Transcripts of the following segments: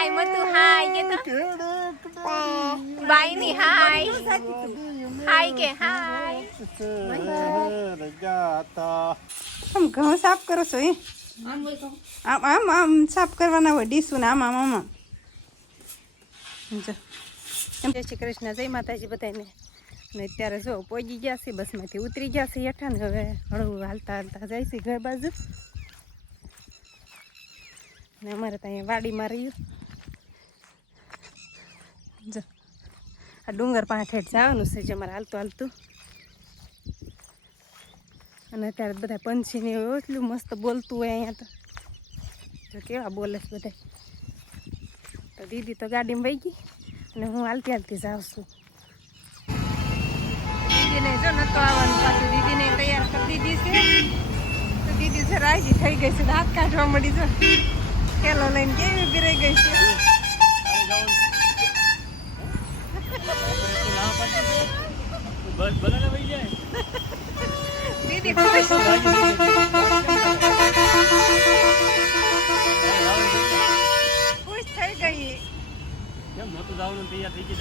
હાય મતુ હાય કે તો બાઈ ની હાય હાય કે હાય આમ ઘઉં સાફ કરો છો એ આમ આમ આમ સાફ કરવાના હોય ડીશું ને આમ આમ આમ જો જય શ્રી કૃષ્ણ જય માતાજી બધાને ને અત્યારે જો પહોંચી ગયા છે બસમાંથી ઉતરી ગયા છે હેઠા ને હવે હળવું હાલતા હાલતા જાય છે ઘર બાજુ ને અમારે ત્યાં વાડીમાં રહ્યું જો આ ડુંગર પાસે ઠેઠ જવાનું છે જે અમારે હાલતું હાલતું અને અત્યારે બધા પંછીને એટલું મસ્ત બોલતું હોય અહીંયા તો જો કેવા બોલે છે બધા તો દીદી તો ગાડીમાં વહી ગઈ અને હું હાલતી હાલતી જાઉં છું દીદીને જો નતો આવવાનું પાછું દીદીને તૈયાર કરી દીધી છે તો દીદી જરા રાજી થઈ ગઈ છે હાથ કાઢવા મળી જો કેલો લઈને કેવી બિરાઈ ગઈ છે દીદી ખુશ થઈ ગઈ કેમ નતું જવાનું તૈયાર થઈ ગઈ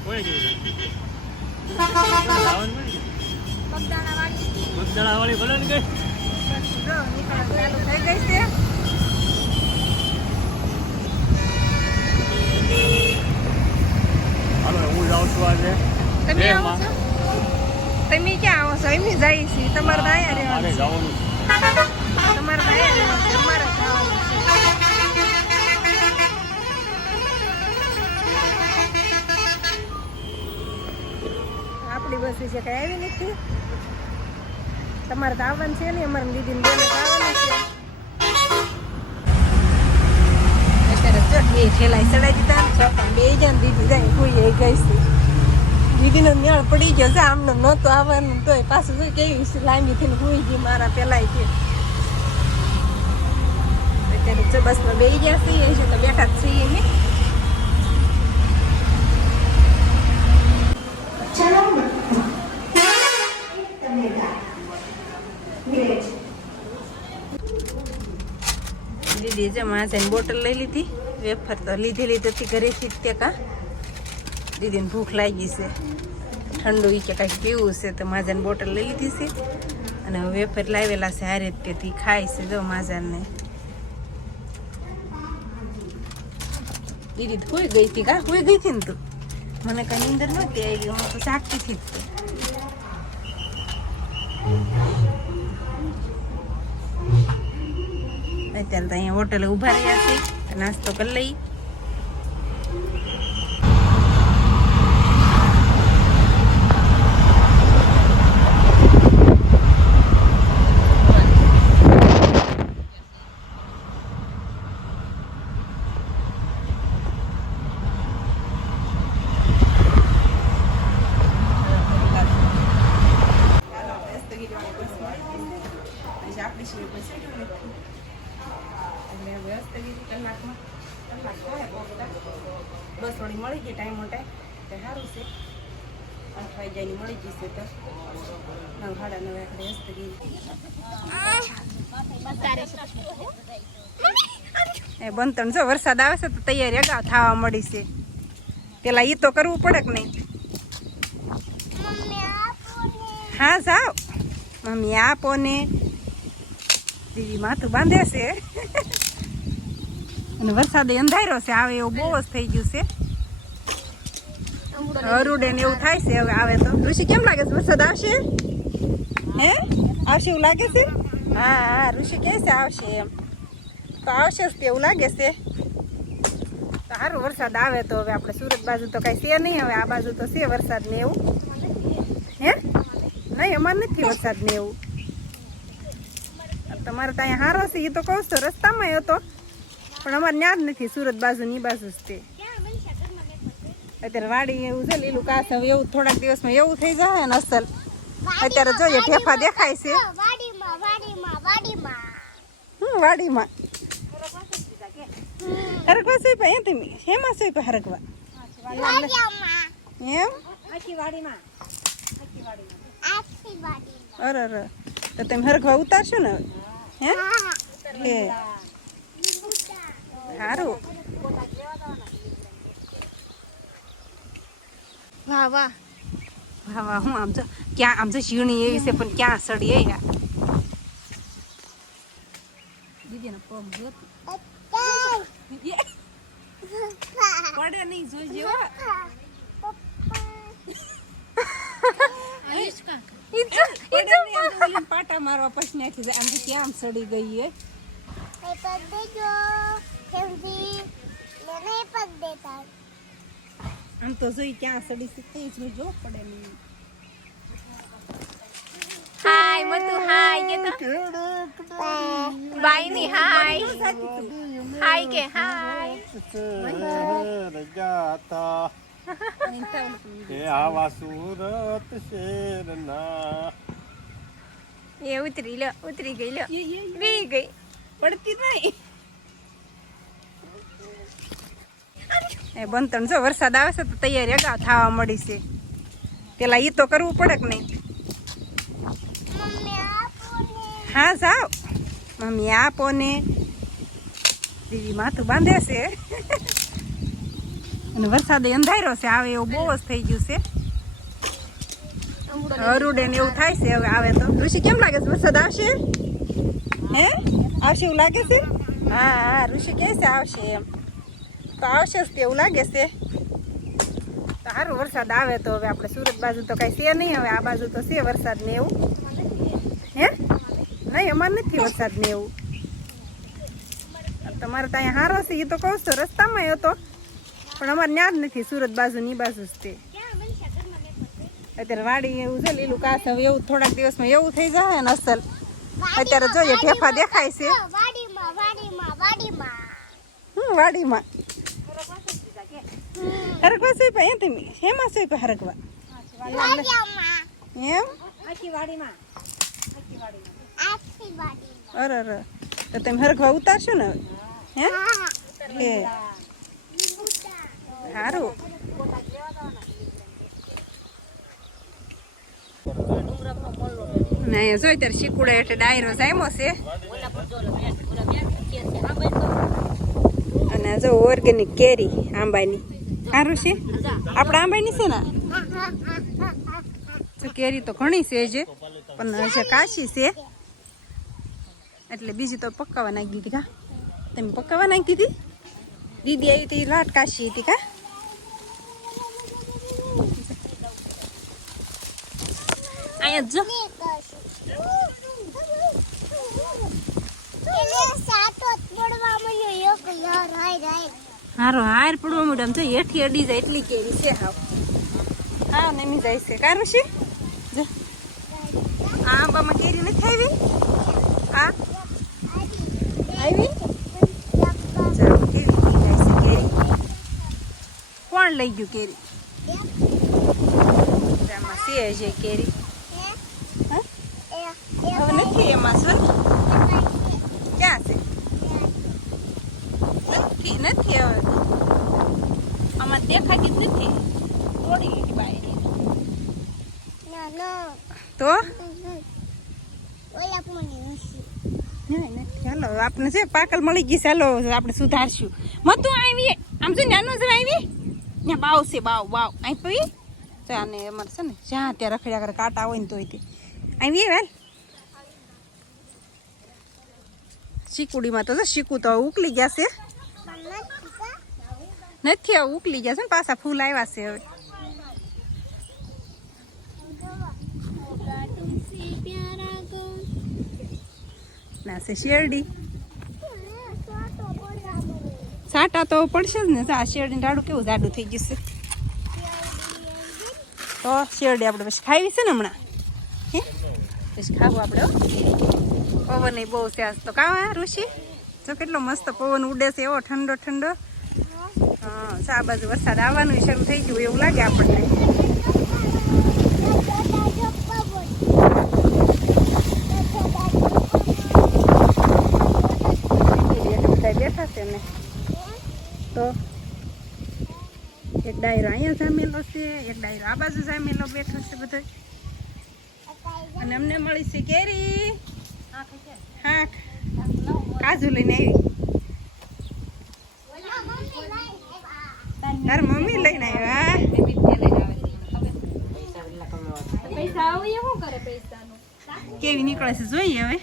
કોઈ ગયું મગદાણા વાળી ભલે ને ગઈ થઈ ગઈ છે હાલો હું જાઉં છું આજે તમે આવો છો તમે ક્યાં આવો છો એમ જાય છે તમારે દાયા મારે રહેવાનું જવાનું તમારે દાયા રહેવાનું તમારે જવાનું આપણી બસ છે કઈ આવી નથી તમારે તો આવવાનું છે ને અમારે દીદીને બેને આવવાનું છે અત્યારે ચટ બે ઠેલાઈ ચડાવી દીધા બે જણ દીદી જાય કોઈ ગઈ છે દીદીનો મેળ પડી ગયો છે આમને નહોતું આવવાનું તોય પાછું જોઈ કેવી છે લાંબી થઈને હોઈ ગઈ મારા પેલાય છે અત્યારે બસમાં બેસી ગયા છીએ છે તો બેઠા જ છીએ ને દીદી છે માસેની બોટલ લઈ લીધી વેફર તો લીધેલી હતી ઘરેથી જ તે કા દીદીને ભૂખ લાગી છે ઠંડુ કે કાંઈક પીવું છે તો માજાની બોટલ લઈ લીધી છે અને વેફર લાવેલા છે હારે જ તેથી ખાય છે જો માજાને દીદી હોઈ ગઈ હતી કા હોઈ ગઈ હતી ને તું મને કઈ નીંદર નહોતી આવી હું તો જાગતી હતી અત્યારે તો અહીંયા હોટલે ઊભા રહ્યા છે નાસ્તો કરી લઈ બસ થોડી મળી ગઈ ટાઈમ મોટે તો સારું છે 8 વાગ્યાની મળી જશે તો 9:30 આપણે એ બંતણ જો વરસાદ આવે છે તો તૈયારી અગાઉ થવા મળી છે પેલા ઈ તો કરવું પડે કે નહીં હા જાઓ મમ્મી આપો ને દીદી માથું બાંધે છે અને વરસાદ અંધાર્યો છે આવે એવું બહુ જ થઈ ગયું છે અરુડે ને એવું થાય છે હવે આવે તો ઋષિ કેમ લાગે છે વરસાદ આવશે હે આવશે એવું લાગે છે હા હા ઋષિ કહે છે આવશે એમ તો આવશે જ એવું લાગે છે તો સારું વરસાદ આવે તો હવે આપણે સુરત બાજુ તો કાંઈ છે નહીં હવે આ બાજુ તો છે વરસાદ ને એવું હે નહીં અમારે નથી વરસાદ ને એવું તમારે તો અહીંયા સારો છે એ તો કહું છું રસ્તામાં હતો પણ અમારે ત્યાં જ નથી સુરત બાજુ ની બાજુ જ તે અત્યારે વાડી એવું છે લીલું કાસ હવે એવું થોડાક દિવસમાં એવું થઈ જાય ને અસલ અત્યારે જોઈએ ઠેફા દેખાય છે વાડીમાં હરકવા સોઈપા એમ તમે હેમાં સોઈપા હરકવા એમ અરે અરે તો તમે હરકવા ઉતારશો ને હે સારું. વાહ વાહ વાહ વાહ. હું આમ જો ક્યાં આમ જો ઝીણી એવી છે પણ ક્યાં સડી યાર. દીદીનો પગ જોતી પડે નહીં જોઈજે હો. અનુષ્કા પડે નહીં આમ તો ઓલીને પાટા મારવા પછી નાખી જાય. આમ તો ક્યાં આમ સડી ગઈ એ. આમ તો જોઈ ક્યાં સડી છે તે જોજો પડે નહીં. હાય મતુ હાય કે તો બાય ની હાય હાય કે હાય એ ઉતરી લો ઉતરી ગઈ લો વી ગઈ પડતી નહીં. એ બંતણ જો વરસાદ આવે છે તો તૈયારી અગાઉ થવા મળી છે. પેલા ઈ તો કરવું પડે કે નહીં? હા જાઓ મમ્મી આપો ને. દીદી માથું બાંધે છે અને વરસાદ અંધાર્યો છે આવે એવું બહુ જ થઈ ગયું છે. હરુડે ને એવું થાય છે હવે આવે તો. ઋષિ કેમ લાગે છે વરસાદ આવશે? હે આવશે એવું લાગે છે? હા હા ઋષિ કહે છે આવશે એમ. તો આવશે જ તેવું લાગે છે. તો સારું વરસાદ આવે તો હવે આપણે સુરત બાજુ તો કાંઈ છે નહીં. હવે આ બાજુ તો છે વરસાદ ને એવું. હે નહીં અમારે નથી વરસાદ ને એવું. તમારે તો અહીંયા સારો છે એ તો કહું છું રસ્તામાં હતો પણ અમારે ત્યાં જ નથી. સુરત બાજુ ની બાજુ જ તે. અત્યારે વાડી એવું છે લીલું કાસ. હવે એવું થોડાક દિવસમાં એવું થઈ જાય ને અસલ. અત્યારે જોઈએ ઠેફા દેખાય છે. વાડીમાં હરકવા સોઈપા એમ તમે હેમાં સોઈપા હરકવા એમ. અરે અરે તો તમે હરકવા ઉતારશો ને હે કે સારું. ને અહીંયા જોઈ ત્યારે શીકુડા એટલે ડાયરો જામ્યો છે. અને જો ઓર્ગેનિક કેરી આંબાની સારું છે. આપણે આંબાની છે ને તો કેરી તો ઘણી છે જે પણ હજે કાશી છે એટલે બીજી તો પકાવવા નાખી દીધી. કા તમે પકાવવા નાખી દીધી? દીદી આવી હતી લાટ કાશી હતી કા? અહીંયા જો હારો હાર પડવા મળ્યો. આમ જો હેઠી અડી જાય એટલી કેરી છે. હાવ હા નમી જાય છે. કારું છે જો આ આંબામાં કેરી નથી આવી. આ આવી ચાલો કેવી જાય છે કેરી. કોણ લઈ ગયું કેરી? આમાં છે છે કેરી. હવે નથી એમાં સર ક્યાં છે? નથી નથી હવે આમાં દેખાતી જ નથી. તોડી લીધી બાય તો ચાલો આપણે છે પાકલ મળી ગઈ. ચાલો આપણે સુધારશું. મતું આવી આમ છે નાનો જ આવી ત્યાં બાવ છે બાવ બાવ અહીં પી ચાને અમારે છે ને જ્યાં ત્યાં રખડ્યા કરે કાંટા હોય ને તોય તે આવી વેલ. શીકુડીમાં તો શીકું તો ઉકલી ગયા છે. નથી હવે ઉકલી ગયા છે ને પાછા ફૂલ આવ્યા છે હવે. ના છે શેરડી. સાટા તો પડશે જ ને. આ શેરડી ડાળું કેવું જાડું થઈ ગયું છે. તો શેરડી આપણે પછી ખાવી છે ને હમણાં. હે પછી ખાવું આપણે. પવન બહુ છે આજ તો. કાં ઋષિ જો કેટલો મસ્ત પવન ઉડે છે એવો ઠંડો ઠંડો. હા આ બાજુ વરસાદ આવવાનું શરૂ થઈ ગયું એવું લાગે આપણને. બેઠા છે ને તો એક ડાયરો અહીંયા જામેલો છે, એક ડાયરો આ બાજુ જામેલો બેઠો છે બધો. અને અમને મળી છે કેરી. હા કાજુ લઈને આવી. અરે મમ્મી લઈને આવ્યો હા પૈસા આવે એ શું કરે પૈસાનું કેવી નીકળે છે જોઈએ હવે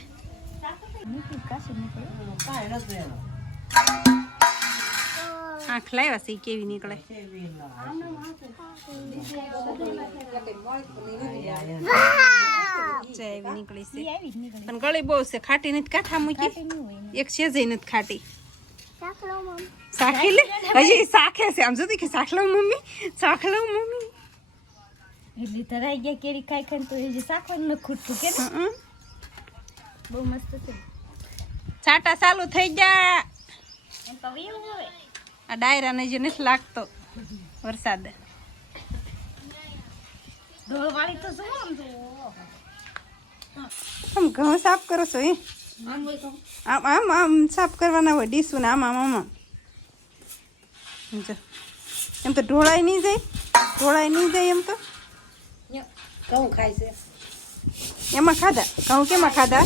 આંખ લાવ્યા છે ઈ કેવી નીકળે એવી નીકળી છે પણ ગળી બહુ છે ખાટી નથી કાંઠા મૂકી એક છે જ નથી ખાટી સાખી લે હજી સાખે છે આમ જોતી કે સાખ લઉં મમ્મી સાખ લઉં મમ્મી એટલી તરાઈ ગયા કેરી ખાઈ ખાઈને તો એ જે સાખવાનું ખૂટતું કે બહુ મસ્ત છે છાટા ચાલુ થઈ ગયા એમ તો એવું હોય આ ડાયરાને જે નથી લાગતો વરસાદ ઢોળવાળી તો શું આમ ઘઉં સાફ કરો છો એ આમ આમ આમ સાફ કરવાના હોય ડીશું ને આમ આમ આમ જો એમ તો ઢોળાય નહીં જાય એમ તો ઘઉં ખાય છે એમાં ખાધા ઘઉં કેમાં ખાધા